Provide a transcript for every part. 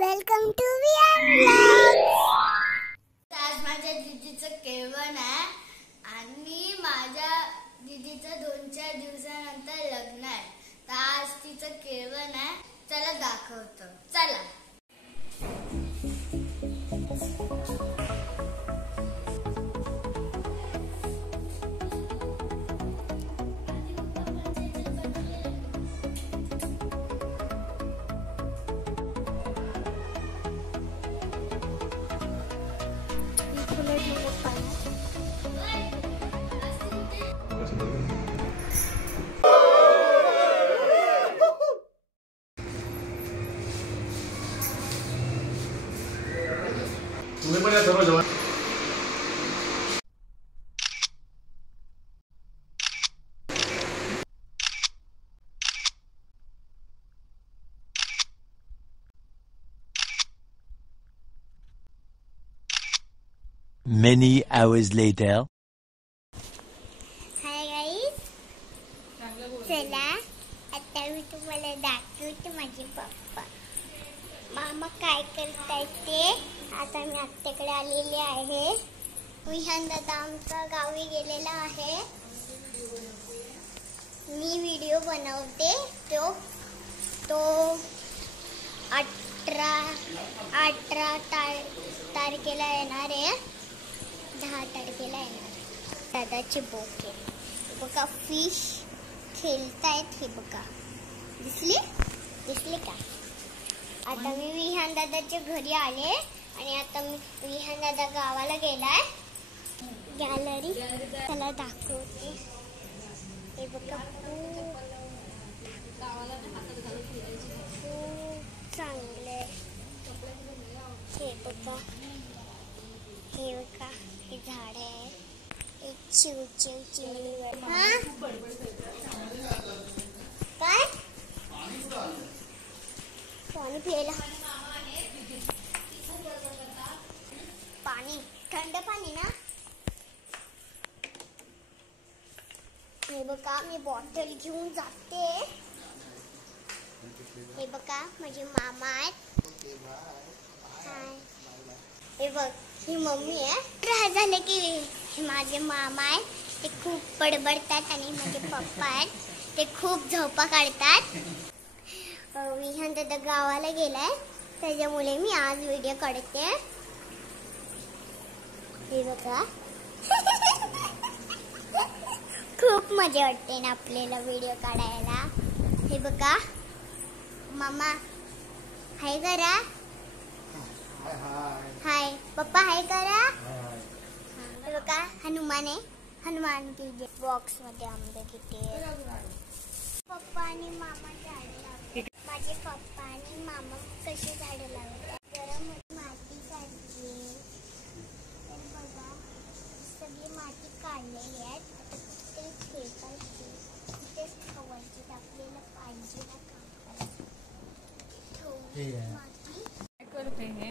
Welcome to vlogs. आज माझ्या दीदीचं केळवण आहे आणि माझ्या दीदीचं 2-4 दिवसानंतर लग्न आहे। तर आज तिचं केळवण आहे, चला दाखवतो, चला। तुम्ही पण या सर्व जवळ Many hours later. Hi guys, चला आता मी तुम्हाला दाखवते माझे पप्पा मामा काय करतायत ते। आता मी आत्याकडे आलेले आहे। विहान दादा आमच्या गावी गेलेला आहे। मी व्हिडिओ बनवते तो 18 तारखेला येणार आहे, 10 तारखेला येणार। दादाचे बोके बघा, फिश खेळतायत, हे बघा, दिसले का? आता मी विहान दादाच्या घरी आले आणि आता मी विहान दादा गावाला गेलाय। गॅलरी त्याला दाखवते, हे बघा, खूप चांगले, हे बघा, हे झाड आहे, एक चिवचिव चिमणीवर। काय पाणी प्यायला, पाणी थंड पाणी ना। हे बघा, मी बॉटल घेऊन जाते। हे बघा, माझे मामा आहेत। हाय, हे बघ, ही मम्मी आहे। राह झालं की हे माझे मामा आहेत, ते खूप बडबडतात आणि माझे पप्पा आहेत, ते खूप झोपा काढतात। विहान दादा गावाला गेलाय, त्याच्यामुळे मी आज व्हिडिओ काढते। हे बघा, खूप मजा वाटते ना आपल्याला व्हिडिओ काढायला। हे बघा, मामा हाय करा, हाय पप्पा हाय करा। हे बघा, हनुमान आहे, हनुमान की बॉक्स मध्ये आंबे किती पप्पा आणि मामा झाडे लावतात। माझे पप्पा आणि मामा कशी झाडे लावतात, गरम माती काढली, तर बघा सगळी माती काढलेली आहे, ते ठेवायची, तिथेच ठेवायची, आपल्याला पाहिजे ना काम माती करते हे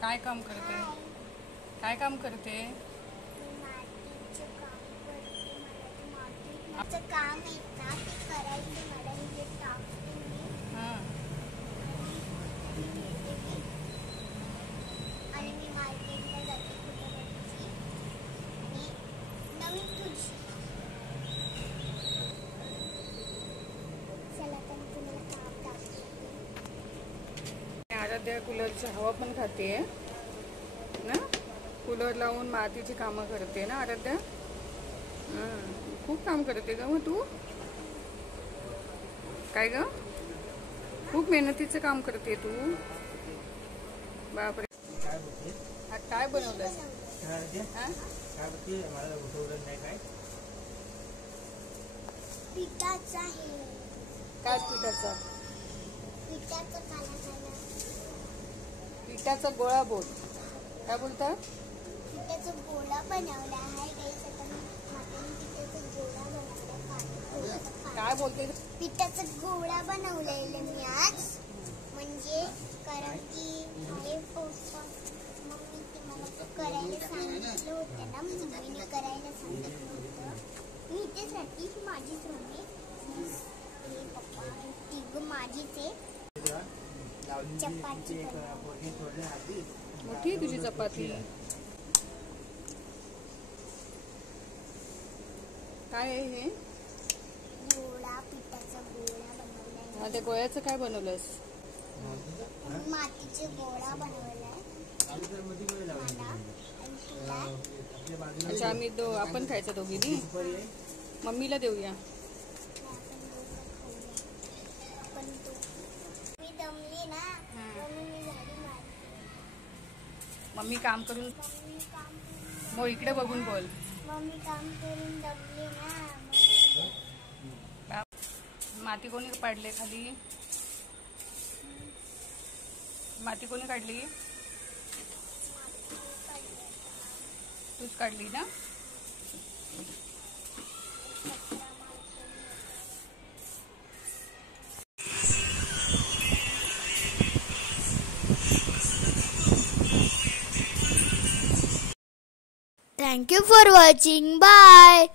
काय काम करते, काय काम करते? मातीचं काम आहे ना, ते करायचं मला, हे टाकते मी आणि मी मार्केटला जाते कुठे आणि नवीन तुळशी। चला तर तुम्हाला काम दाखवते। आराध्या कूलरची हवा पण खाते ना, कूलर लावून मातीची कामं करते ना आराध्या। खूप काम करते ग मग तू, काय ग, खूप मेहनतीचं काम करते तू, बापरे। काय बनवलं? पिठाचा आहे, काय पिठाचा? पिठाचा काला पिठाचा गोळा बोल, काय बोलतात? पिठाचा गोळा बनवला आहे गाईस। आता मी पिठाचा गोळा बनवला, काय बोलते? पिठाचा गोळा बनवलेला मी आज, म्हणजे कारण की माझे पप्पा मम्मी ते मला करायला सांगितलं होतं ना, मम्मीने करायला सांगितलं होतं। मी इथेच राहते, माझीच मम्मी, पप्पा माझीच आहे चपाती मोठी आहे तुझी चपाती. काय आहे हे? गोळा पिठाचा गोळा बनवलाय. हा, त्या गोळ्याचं काय बनवलंस? मातीचे गोळा बनवलाय मला आणि तुला. अच्छा, आपण खायचं दोघींनी. मम्मीला देऊया. मी दमली ना म्हणून मी झाडी मारते. मम्मी काम करून मम्मी काम मग इकडे बघून बोल. मम्मी काम करून दमली ना. माती कोणी पाडले खाली? माती कोणी काढली? तूच काढली ना? Thank you for watching. Bye.